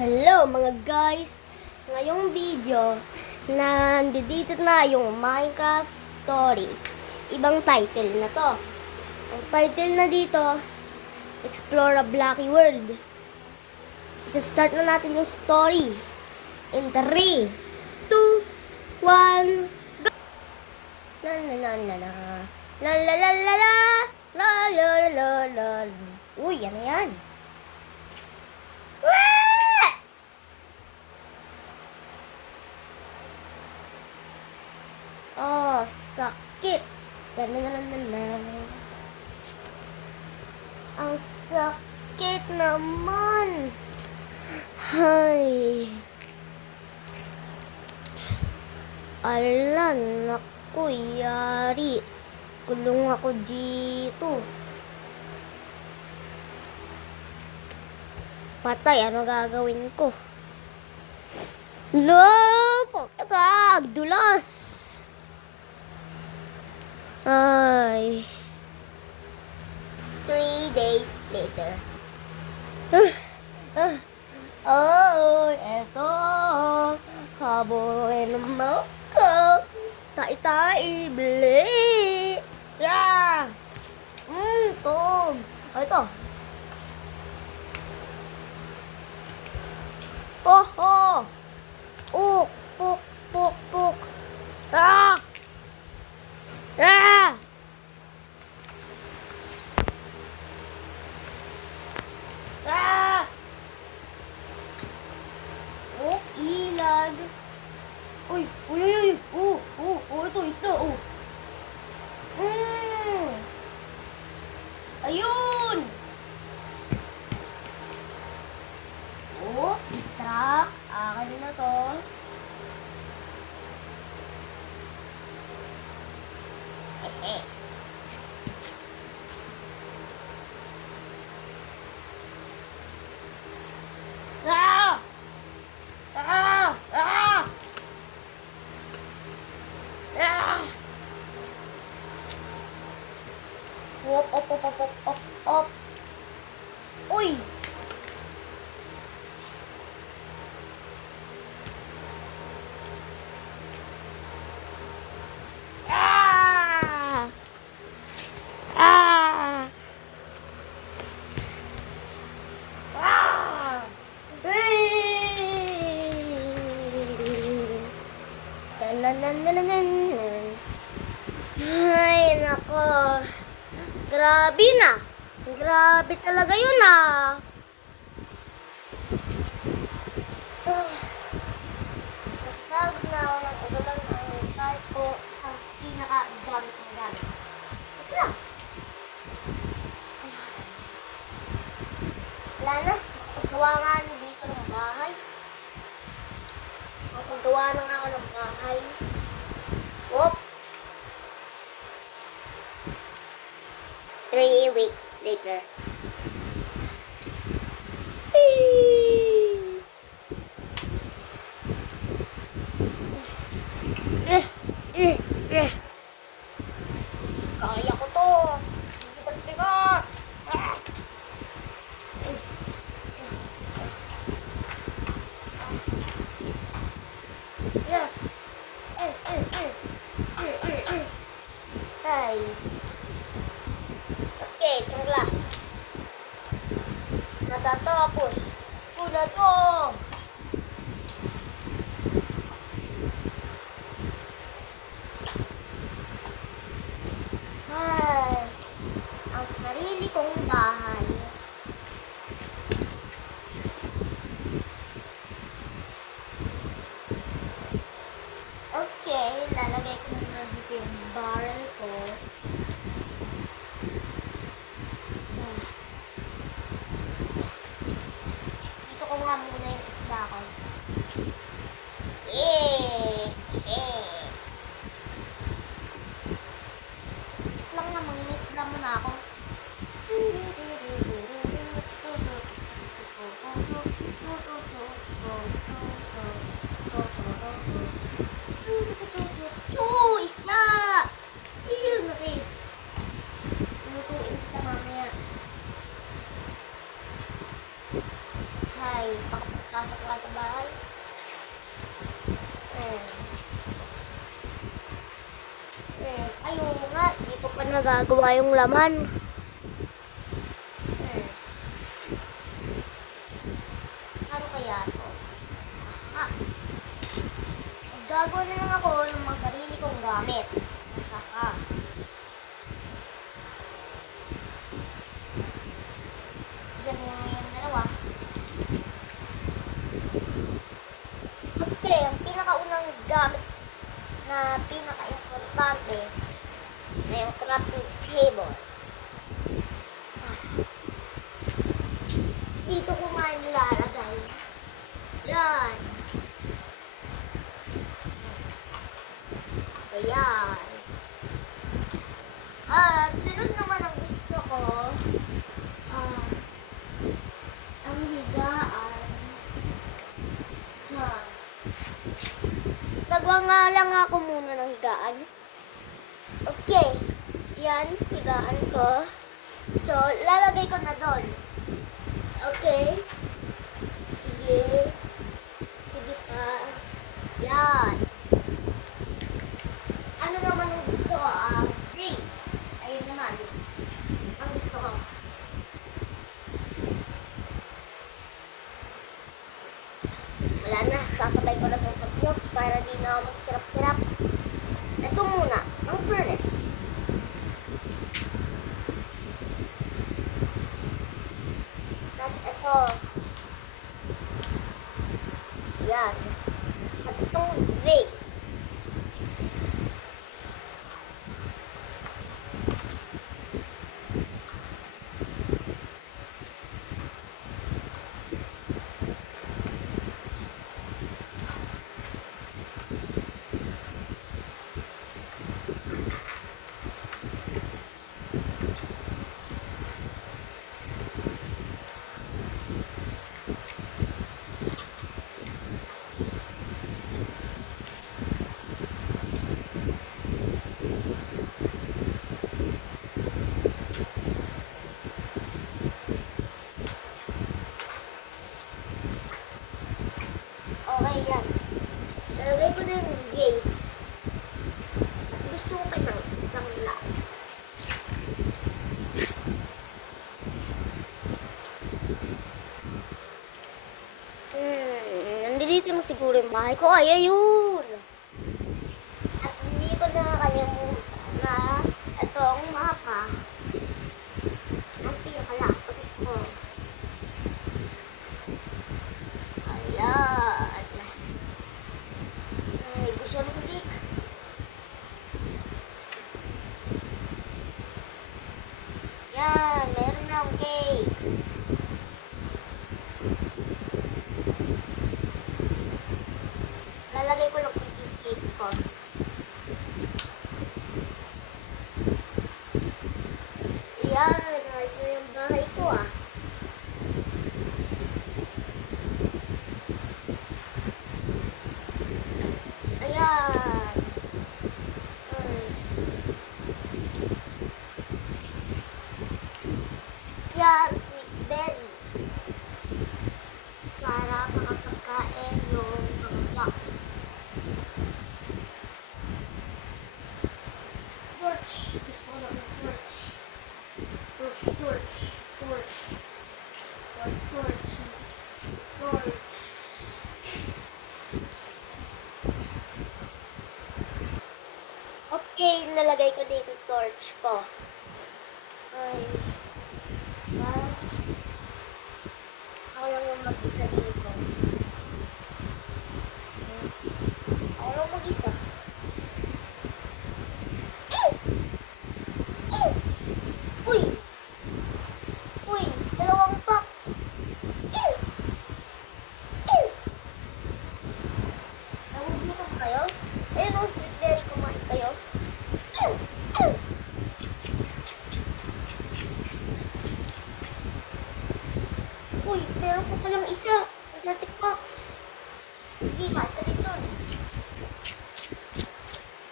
Hello mga guys! Ngayong video, nandito na yung Minecraft story. Ibang title na to. Ang title na dito, Explore a Blocky World. Isa-start na natin yung story. In 3, 2, 1, go! La la la la la la la la la la la la la la. Uy, ano yan? Oh, sakit. Ang sakit naman. Hay. Ala, naku, yari. Kulong ako dito. Patay, ano gagawin ko? Lo, dulas. Ay. 3 days later. Eto. Habulin mo ko. Tai-tai, bili. Yeah. Tog. Ito. Oh. Puk. Ah! Ah! Ah! Oh, ilag. Uy. Ito, isda, Ayun! Distract. Akin na to. Op. Uy! Ah! Ah! Ah! Ay, nako. Grabe na. Grabe talaga yun Nagtawag na ako ng ugalan kahit po sa pinaka-gamit ng gamit. Ito lang. Wala na. Paggawa nga dito ng bahay. Paggawa na nga ako ng bahay. Whoop! 3 weeks later. Kaya ko to. Hindi pagtigot. Ay. Okay, itong last. Natatapos. Una to. Ay. Ang sarili kong bahay. Okay, lalagay ko na dito yung barrel ko. Dito ko nga muna yung isda ko. Lang na, mangingisda muna ako. Isda! Iyun, okay. Lutuin kita mamaya. Hay, pakapasok nagagawa yung laman. Ano kaya ito? Ah, gagawa na lang ako ng mga sarili kong gamit. Diyan yung dalawa. Okay, ang pinakaunang gamit na pinaka-importante na yung crafting table. Dito ko nga nilalagay. Yan. Ayan. At sunod naman ang gusto ko, ang higaan. Nagawa nga lang ako muna ng higaan. Okay. Yan, higaan ko. So, lalagay ko na doon. Okay. Sige. Sige pa. Yan. Ano naman ang gusto ko? Grease. Ayun naman. Ang gusto ko. Wala na. Sasabay ko na itong tatlo para di na ako maghirap-hirap. Ito muna. Ang furnace. Tapos ito. Yan. At itong vase. Okay, yan. Nalagay ko na yung vase. At gusto ko pa ng isang last. Nandito na siguro yung bahay ko. Ay, ayun! At hindi ko nakakalimutan na itong mapa ang pinaka-last ko. Ayan. Ay, gusto ng cake. Yan, meron na ang cake. Lalagay ko lang yung cake ko. Yan, guys, na yung bahay ko Ayan. Yan, sweet berry. Para makapagkain yung mga box. Torch. Gusto ko lang ng torch. Torch, torch, torch. Torch, torch. Torch. Okay, nalagay ko dito yung torch ko. Ay. Parang ako lang yung mag-isa dito. Ako lang mag-isa. Uy! Uy! Dalawang box! Nagugutom kayo? Ayun o, sweet berry, kumain kayo. Uy, meron ko palang isa. Plastic box. Sige, kahit ka dito.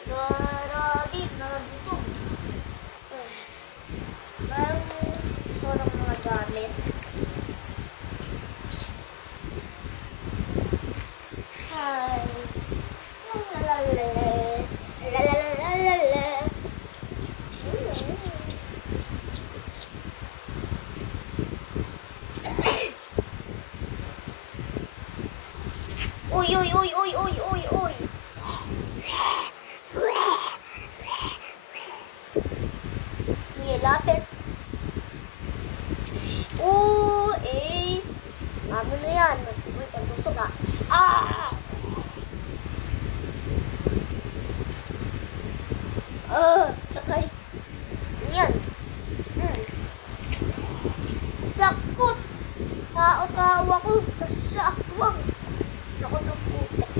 Grabe, nagugutom. Parang gusto ng mga gamit. Hi. Lalalala. Lalalala. Uy, uy, uy, uy, uy, uy, uy. Sige, lapit. Ano na yan? Uy, pagtusok ah. Ah! Patay. Yan. Mm. Takot. Tao-tao ako. Tas siya aswang. Takot ang putek.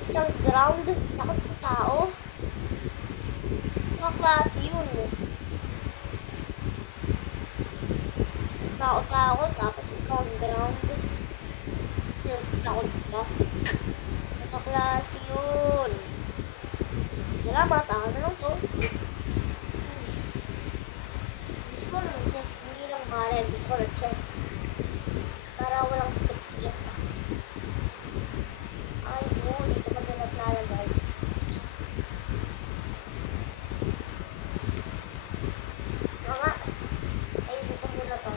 Isang ground. Takot sa tao. Mga klase yun. Tao-tao. Tapos ikaw ang ground. Yung takot ka. Mga klase yun. Salamat. Ako na lang to. Gusto ko ng chest. Hindi lang bala. Gusto ko ng chest. Para walang skip-skip. Ay, oo. Dito ka na naglalagay. Nga. Ayusin ko muna to.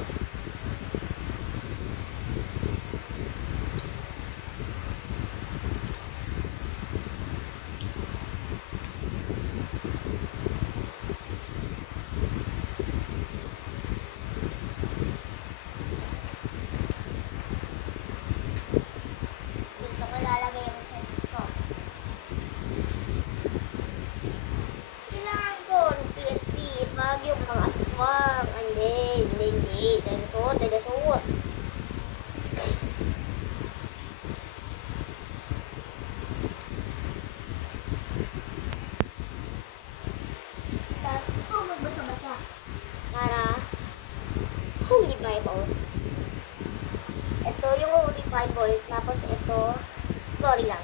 Dito ko lalagay ang chest ko. Kailangan ko ng TNT pag yung mga aswang. Ay, hindi. Dinosaur. Tapos gusto ko magbasa-basa. Para Holy Bible. Ito yung Holy Bible. Tapos ito, story lang.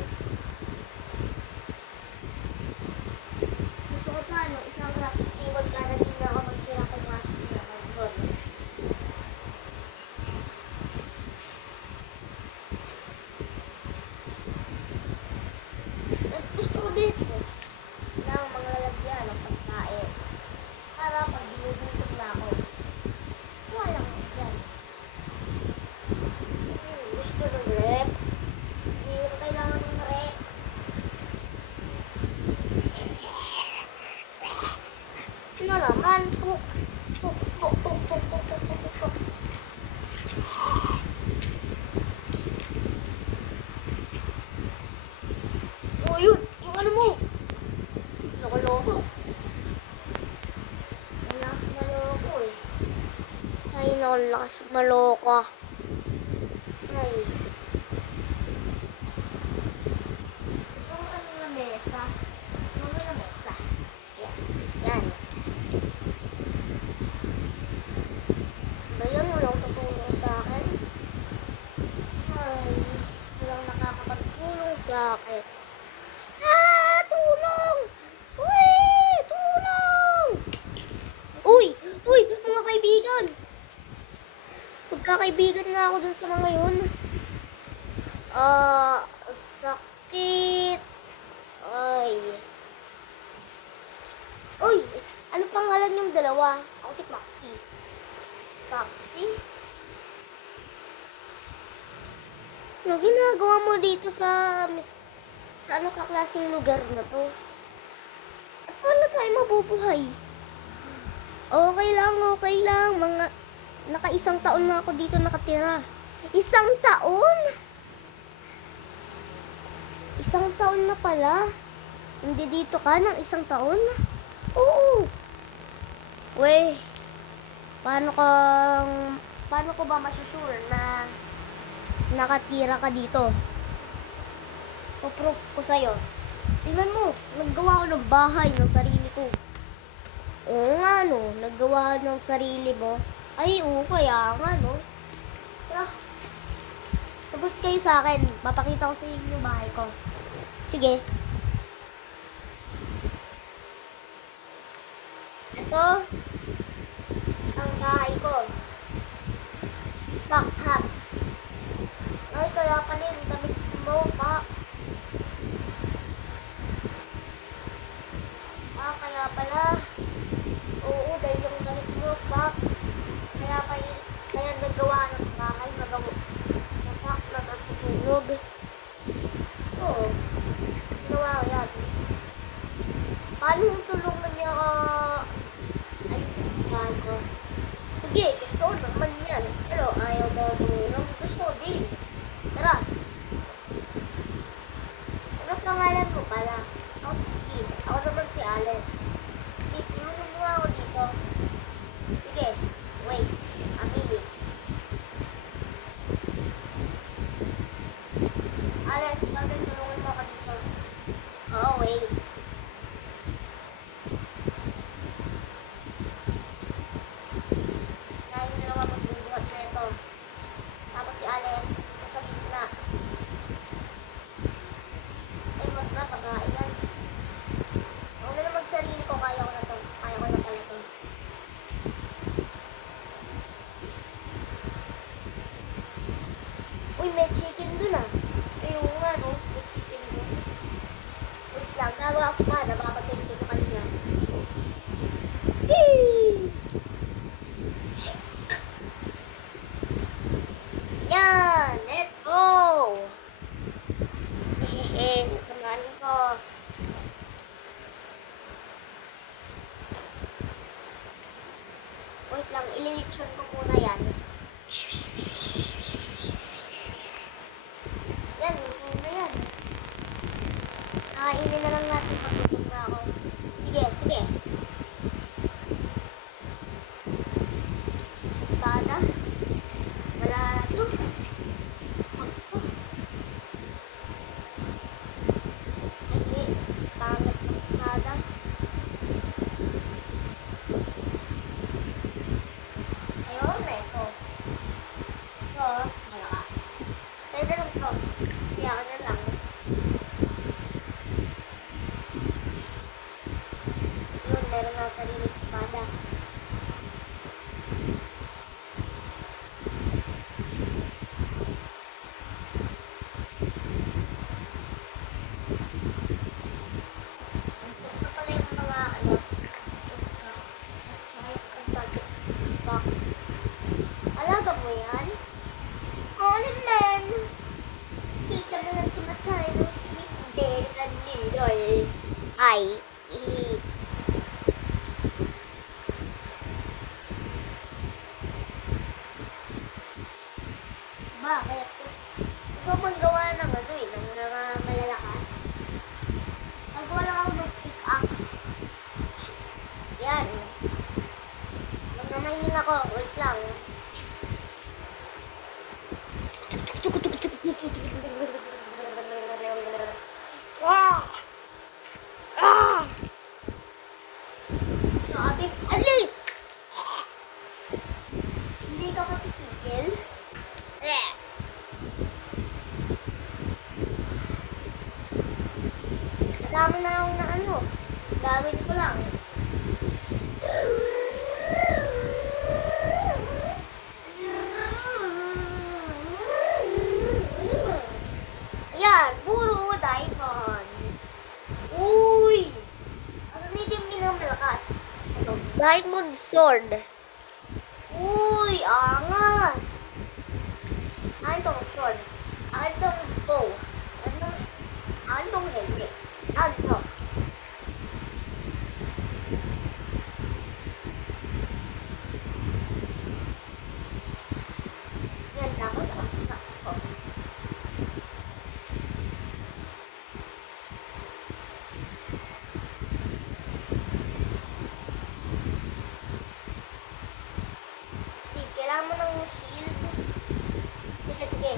Gusto ko ito, isang graphic table para din na ako magtira kung masok na ako doon. Tapos gusto ko dito ng mga lalagyan ng pagkain. Para pag binubutok na ako, wala lang ako dyan. Gusto ng rep. Hindi ko kailangan ng rep. Ano naman? Puk. Oh, yun. Yung ano mo. Loko-loko. Ang lakas maloko eh. Ay, ang lakas maloko. Ay. Gusto mo ano na mesa? Gusto mo na mesa? Yan. Yan. Ba yan? Walang tutulong sa akin. Ay. Walang nakakapagtulong sa akin. Tulong! Uy! Tulong! Uy! Uy! Mga kaibigan! Magkakaibigan nga ako dun sa mga yun. Sakit. Ay. Uy! Ano pangalan yung dalawa? Ako si Maxi. Maxi? Ano ginagawa mo dito sa ano kaklaseng lugar na to? At paano tayo mabubuhay? Okay lang. Naka-isang taon na ako dito nakatira. Isang taon? Isang taon na pala. Hindi dito ka ng isang taon? Oo. Weh, paano ko ba masusure na nakatira ka dito? Puproof ko sa'yo. Tingnan mo, naggawa ko ng bahay ng sarili ko. Oo nga, no. Naggawa ng sarili mo. Ay, oo, kaya nga, no. Tara. Sagot kayo sa akin. Papakita ko sa inyo yung bahay ko. Sige. Ito ang bahay ko. Fox hut. Ay, kaya pala yung damit mo, Fox. Kaya pala. Oo, dahil yung damit mo, Fox. Kaya nagawa ng bahay, ng Fox na sunog. Oo. Ginawa ko yan. Paano yung tulungan niya ayusin ko? Sige, gusto ko naman yan. Pero ayaw mo tumulong. Gusto ko din. Tara. Ano pangalan mo pala? Ako si Steve. Ako naman si Alex. Steve, tulungan mo ako dito. Sige. Wait. A minute. Alex, bakit tulungan mo ako dito? Oh, wait. Kaya yung dalawa magbubuhat na ito. Tapos si Alex, sa gitna. Ay, magpapakain yan. Huwag na naman sarili ko, kaya ko na to. Kaya ko na pala to. Uy, may chicken dun ah. Ayun nga no, may chicken dun. Wait lang, gagawa ko spada, baka pagkain ko sa kanila. Yan, let's go! Hehehe, nakamaan ko. Wait lang, ililiksyon ko muna yan. Yan, muna yan. Nakainin na lang natin pagtutog na ako. Sige, sige. Espada. Wala to. Pagto. Hindi, pangit ng espada. Ayun na ito. Ito, malakas. Sa'yo na lang ito. Kaya ka na lang. Yun, meron na sariling espada. Ito pala yung mga box. Box. Alaga mo yan? Oo naman. Kita mo na kumakain ng sweet berry na niloy. Ay, bakit? Gusto mong gawa ng ano eh, ng mga malalakas. Nagawa lang ako ng pickaxe. Yan. Magnamainin ako. Wait lang. Ah! Ah! Sabi, alis! Hindi ka mapitigil? Madami na akong na ano. Gawin ko lang. Yan, puro diamond. Uy! Asan ito yung pinakamalakas? Ito, diamond sword. Uy, angas! Ano itong sword? Ano itong bow? Ano itong helmet? Ano ito? Yan, tapos ang pickaxe ko. Steve, kailangan mo ng shield. Sige, sige.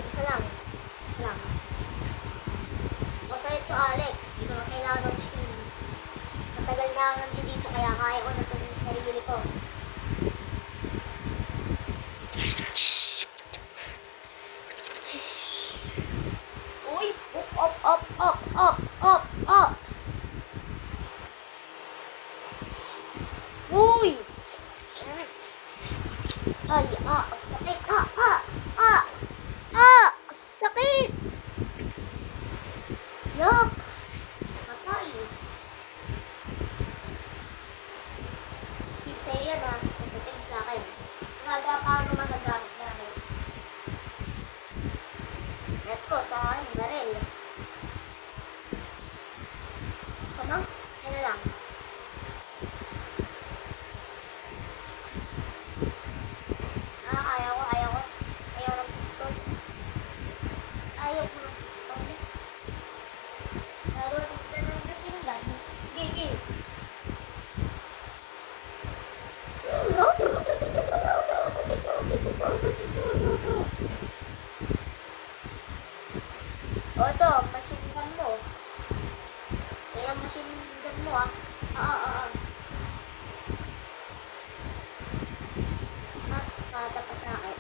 O ito, machine gun mo. Yan ang machine gun mo ah. At espada pa sa akin.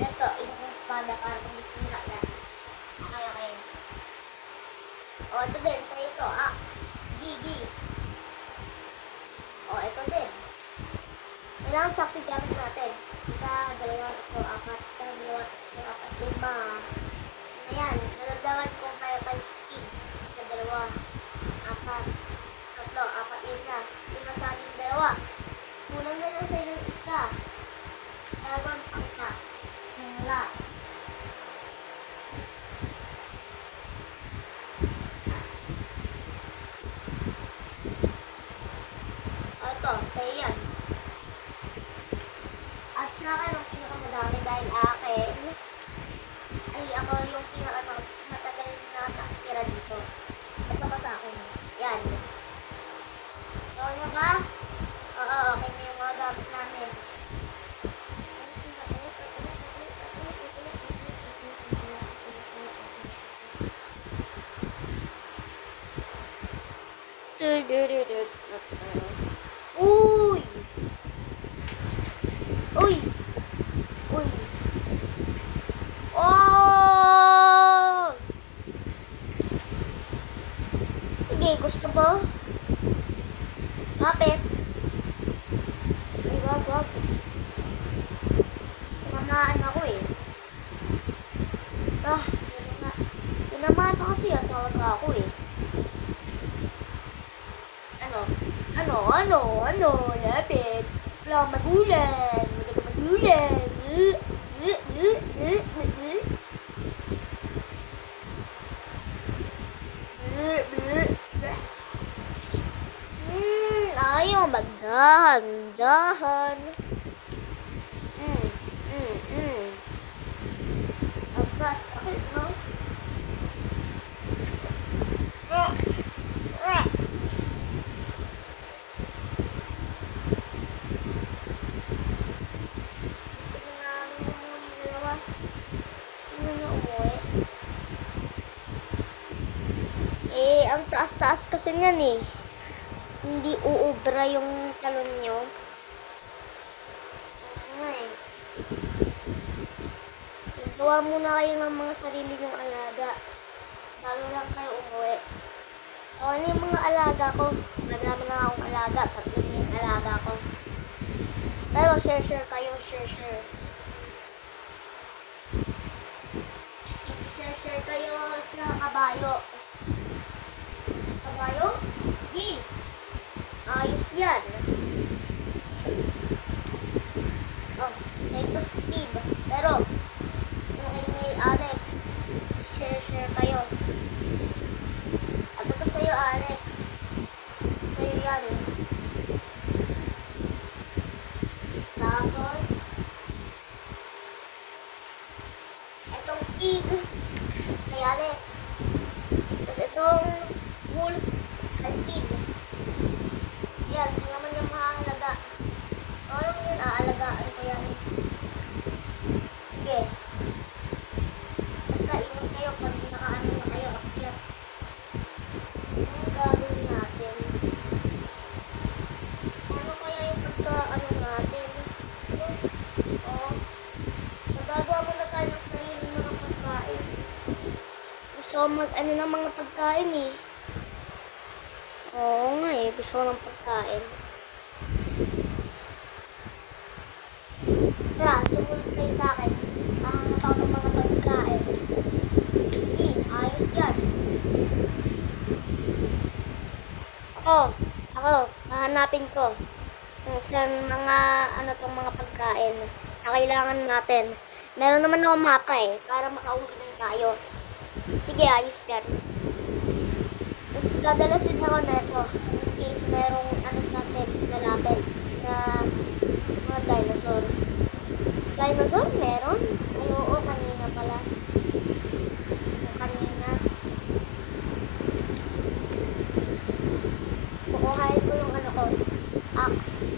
Let's go, isang espada para kung bisira yan. Okay. O ito din, sa ito, axe. Gigi. O ito din. Kailangan sakto gamit natin. Isa, dalawa, tatlo, apat. Isa, dalawa, tatlo, apat, lima. Ayan, nadagdagan ko kayo kay speed. Isa, dalawa, apat, tatlo, apat, yun na. Lima sa ating dalawa. Kulang na lang sa ilang isa. Gagawin pa kita. Yung last. O ito, sa'yo yan. At sa akin, ang pinakamadami dahil akin, ay ako yung pinakamatagal na nakatira dito. Ito pa sa akin. Yan. So, ano ba? Oo, okay na yung mga gamit namin. Uy! Uy! Uy! Oh! Sige, gusto mo? Kapit. Ay, wag. Tinamaan ako eh. Sige nga. Tinamaan ako kasi atawa ako eh. Ano? Lapit. Wala akong magulan. Ayaw magdahan. Aba, sakit no? Ang taas-taas kasi niyan eh. Hindi uubra yung talon nyo. Gawa muna kayo ng mga sarili nyong alaga. Bago lang kayo umuwi. O ano yung mga alaga ko? Madami na akong alaga. 3 yung alaga ko. Pero share kayo. Share kayo sa kabayo. Kabayo? Di. Ayos yan. Oh, sa ito Steve. Pero, yung kay Alex, share kayo. At ito sa'yo, Alex. Sa'yo yan. Tapos, itong pig, kay Alex. Tapos itong wolf, kay Steve. Yan, hindi naman yung mahalaga. Ano yun, aalagaan ko yan. Sige. Basta iwan kayo pag nakaano na kayo. Akyat. Ano gagawin natin? Ano kaya yung pagka-ano natin? Magagawa muna tayo ng sarili mga pagkain. Gusto ko mag-ano ng mga pagkain eh. Oo nga eh, gusto ko ng pagkain. Tara, sumunod kayo sa akin. Mahanap ako ng mga pagkain. Hindi, ayos yan. Ako, hahanapin ko. Kung saan mga, tong mga pagkain na kailangan natin. Meron naman ako mapa eh, para makauwi na tayo. Sige, ayos yan. Tapos dadala din ako na ito. In case merong sa atin lalapit na mga dinosaur. Dinosaur? Meron? Ay, oo, kanina pala. Kanina. Kukuhain ko yung axe.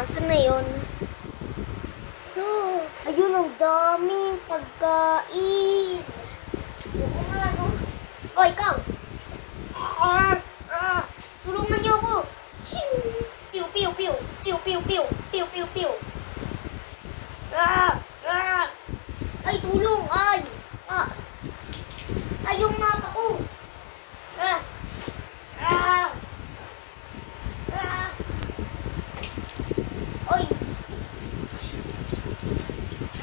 Nasaan na yun? So, ayun, ang daming pagkain. Oo nga, no? O, ikaw! Tulungan niyo ako! Shing! Piu, piu, piu! Piu, piu, piu! Piu, piu, piu! Ay, tulong! Ay! Ay, yung mapa ko! Ah! Ah! Ah! Oy!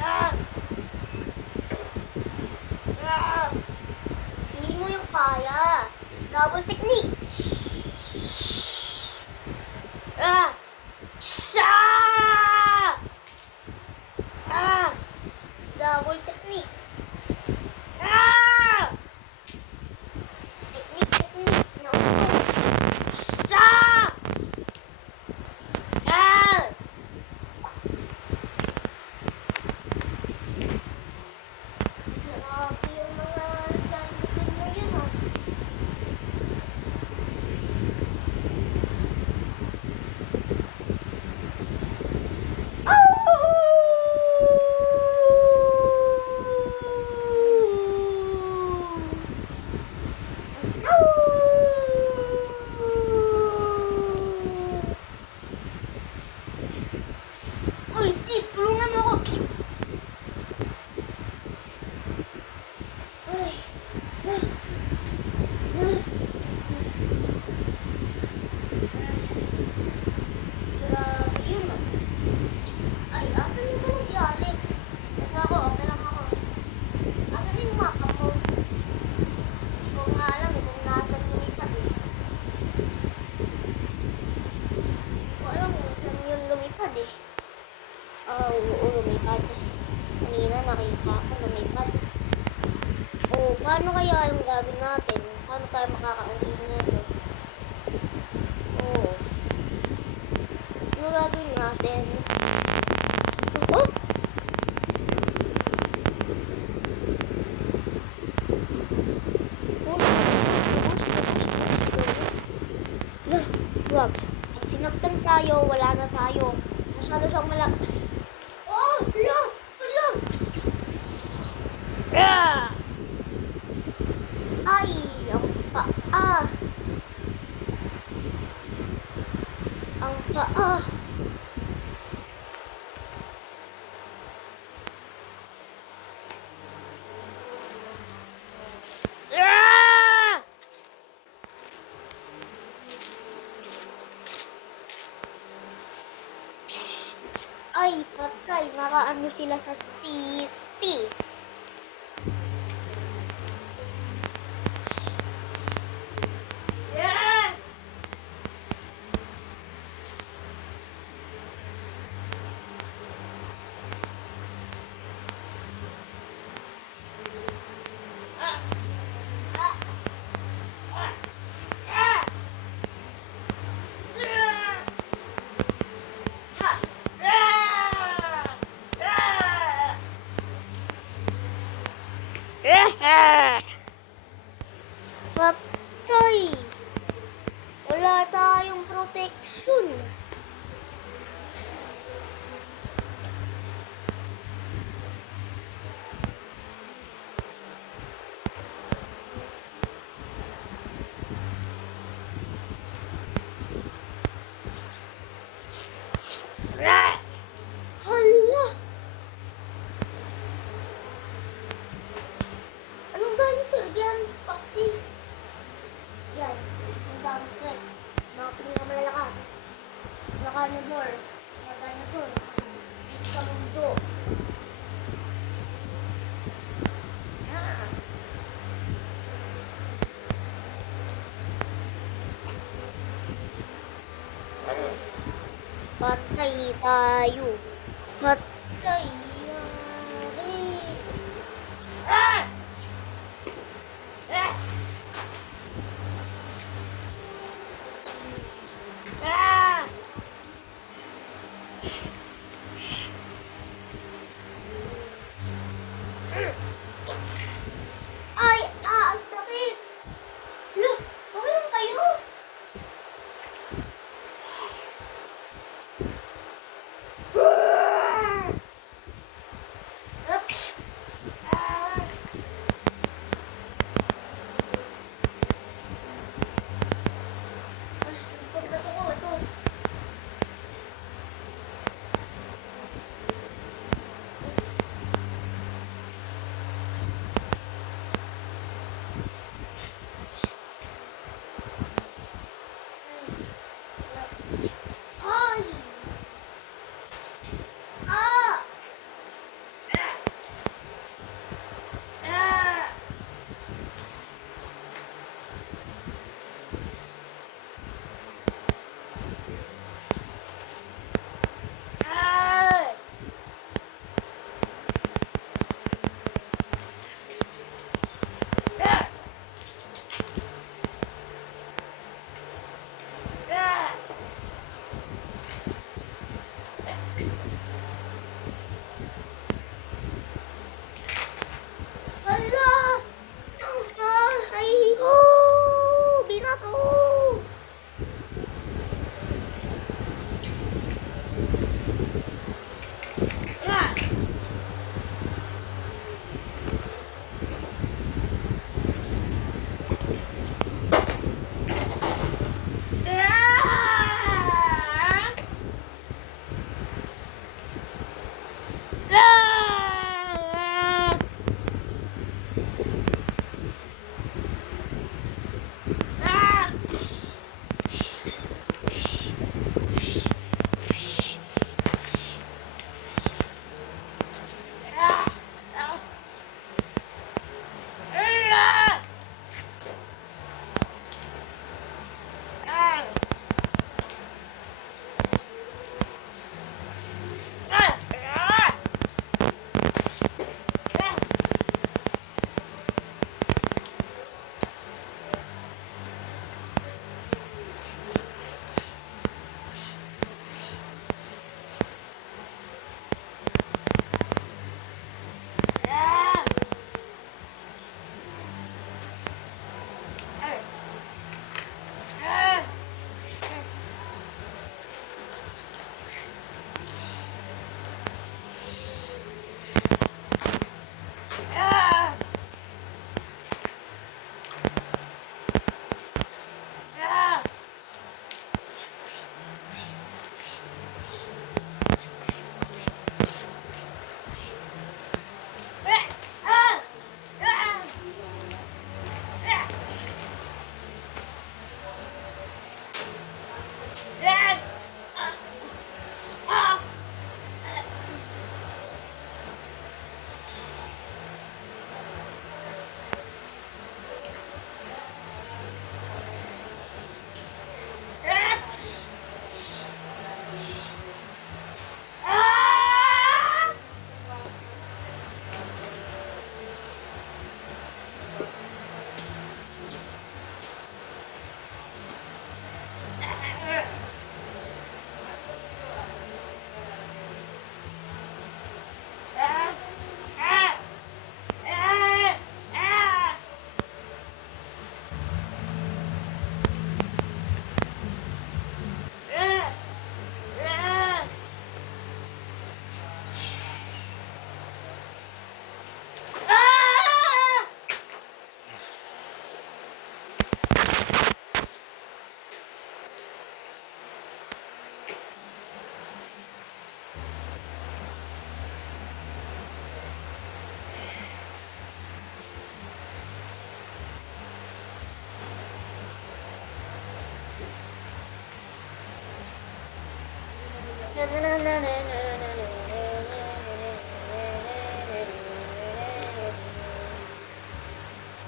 Ah! Ah! Hindi mo yung kaya. Double technique. Ah! Sha! Ah! Double technique. Ah! Technique. Nauto. Sha! Ah! Grabe yung mga dinosaur na yun, ah. Uy, Steve, tulungan mo ako. Uy. Grabe yun, ah. Ay, asan yung pala si Alex? Kasi ako, okay lang ako. Asan yung mapa mo? Hindi ko nga alam kung nasan lumipad eh. Hindi ko alam kung saan yun lumipad eh. Oo, lumipad. Kanina nakita ko lumipad. Oo, paano kaya yung gagawin natin? Paano tayo makakauwi nito? Oo. Ano gagawin natin? Oh! Wag. Pag sinaktan tayo, wala na tayo. Masyado siyang malakas. Oh! Hala! Hala! Ay! Ang paa! Ang paa! Ay, patay. Nakaano sila sa city. Patay! Wala tayong protection. Hala! Anong dinosaur yan? Paksi? Yan. Centaurus Rex. Mga pinakamalalakas. Mga carnivores. Mga dinosaur. Dito sa mundo. Patay tayo. Patay. Ay, sakit! Look, okay lang kayo? Pagkato ko, ito. Ay! Ah! Hala! Ay, ko! Binato!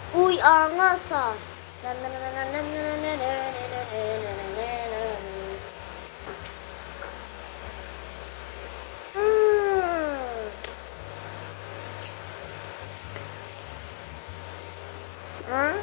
Uy, angas ah. Huh?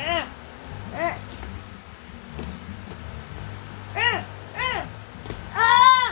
Ah! Ah! Ah! Ah! Ah! Ah! Ah!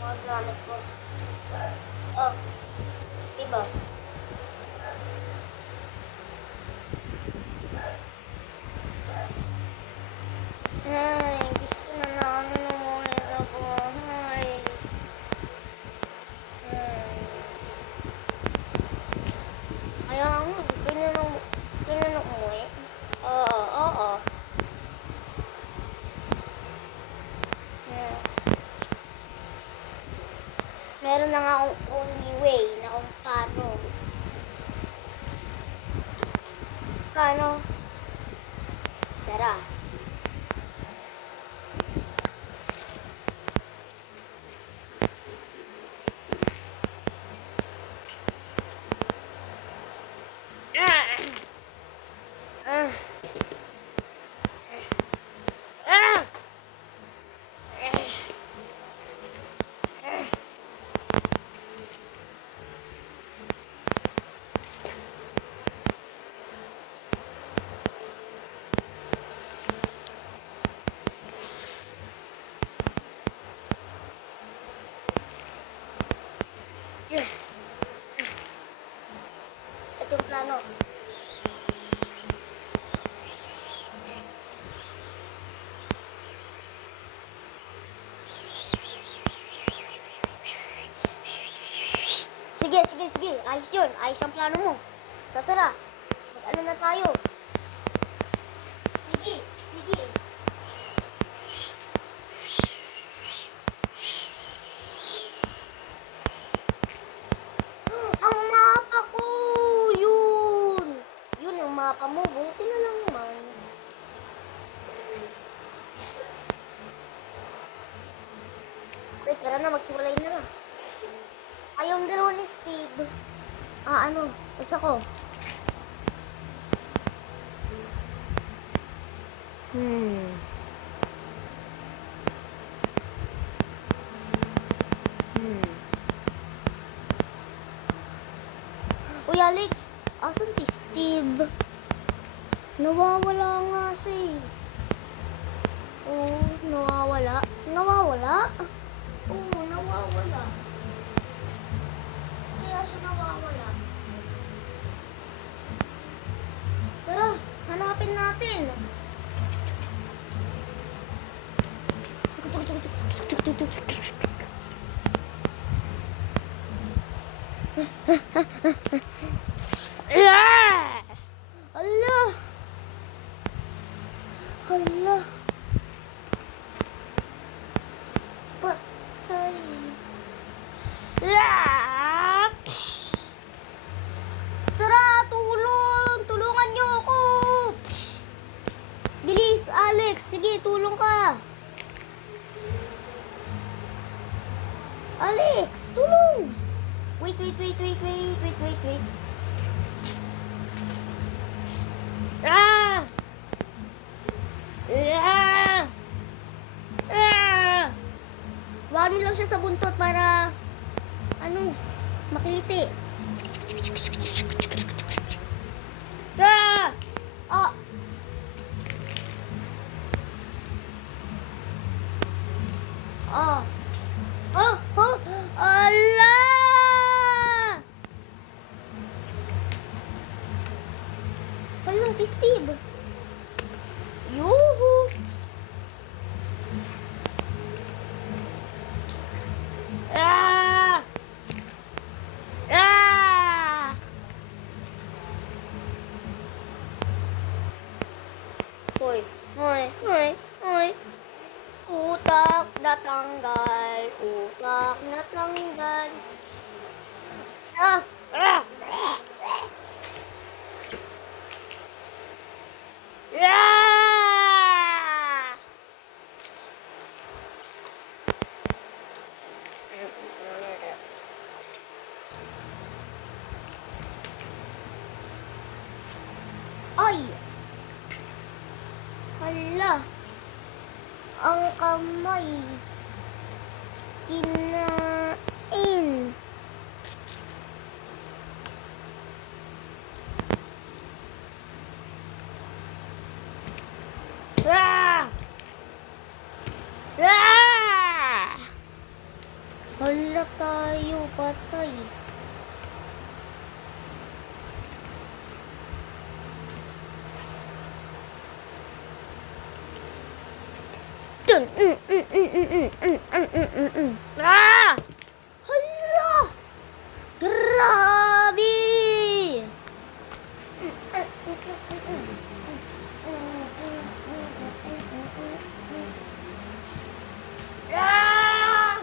Mga gamit ko. Oh, diba? Ay, gusto na namin umuwi sa bahay. Ay. Kaya nga, gusto niya nang umuwi. Oo, oo. Yeah. Meron na nga akong only way na kung paano. Paano? Tara. Ah! Ah! Ah! Yeah. Ito yung plano. Sige, sige, sige. Ayos yun. Ayos ang plano mo. Tara. Mag-ano na tayo. Sige, sige. Ang mapa ko! Yun! Yun yung mapa mo. Buti na lang naman. Wait, tara na. Maghiwalay na lang. Ayaw ang dalawa ni Steve. Ano? Isa ko. Hmm. Uy, Alex. Asan si Steve? Nawawala nga siya eh. Oo, nawawala. Nawawala? Oo, nawawala. Kaya siya nawawala. Tara, hanapin natin. Allah! Allah! Patay! Tara, tulong! Tulungan niyo ako! Bilis, Alex! Sige, tulong ka! Alex, tulong! Wait. Ah! Ah! Ah! Wala lang siya sa buntot para makiliti. Ah! Ah! Ah! Oh! Oh! Ala! Hala, si Steve. Yuhu! Ah! Ah! Hoy, hoy, hoy, hoy. Utak natanggal, utak natanggal. Ah! Ah! Ah! Ay! Hala! Ang kamay. Kinain. Ah! Ah! Hala tayo, patay. Dun! Ah! Hala! Grabe! Ah!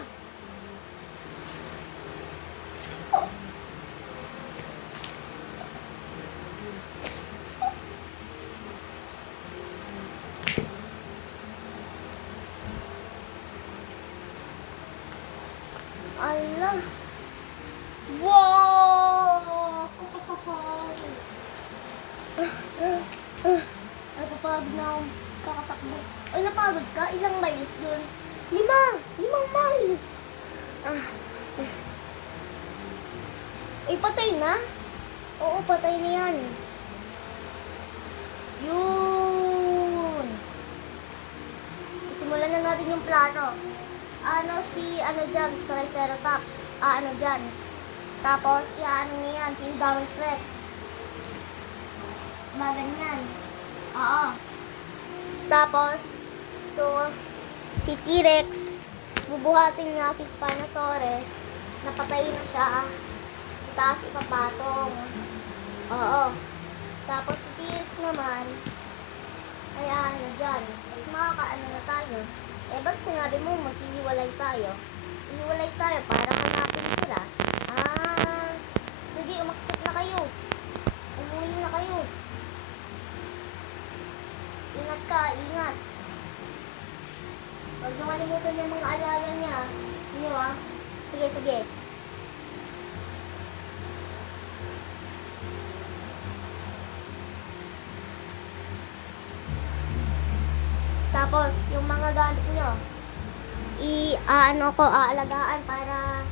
Ala. Wow! Napapagod na akong kakatakbo. Ay, napagod ka? Ilang miles yun? 5 miles. Ah. Ay, patay na? Oo, patay na yan. Yun. Simulan na natin yung plano. Ano dyan, Triceratops. Ano dyan. Tapos, iaano niya yan, si Indominus Rex. Ganyan. Oo. Tapos, si T-Rex. Bubuhatin niya si Spinosaurus. Napatay na siya. Tapos, ipapatong. Oo. Tapos, si T-Rex naman, ay ano dyan. Tapos, makakaano na tayo. Eh, ba't sinabi mo maghihiwalay tayo? Hihiwalay tayo para hanapin sila. Ah, sige, umakyat na kayo. Umuwi na kayo. Ingat ka, ingat. Huwag nyo kalimutan yung mga alaga niya. Inyo ah. Sige, sige. Tapos, yung mga gamit nyo, aalagaan para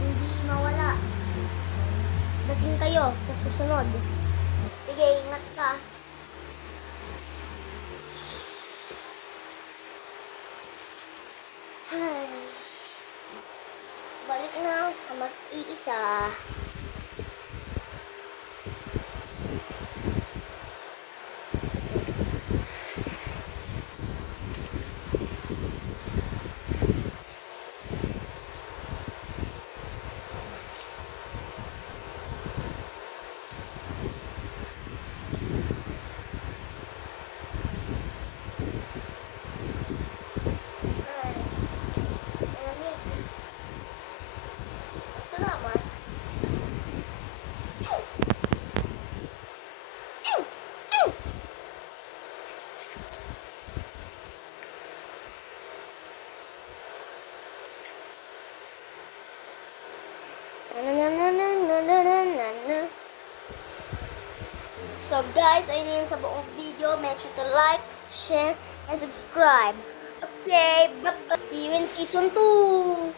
hindi mawala. Dating kayo sa susunod. Sige, ingat ka. Ay. Balik na sa mag-iisa. Salamat. So guys, ayun na yun sa buong video. Make sure to like, share, and subscribe. Okay, bye-bye. See you in season 2.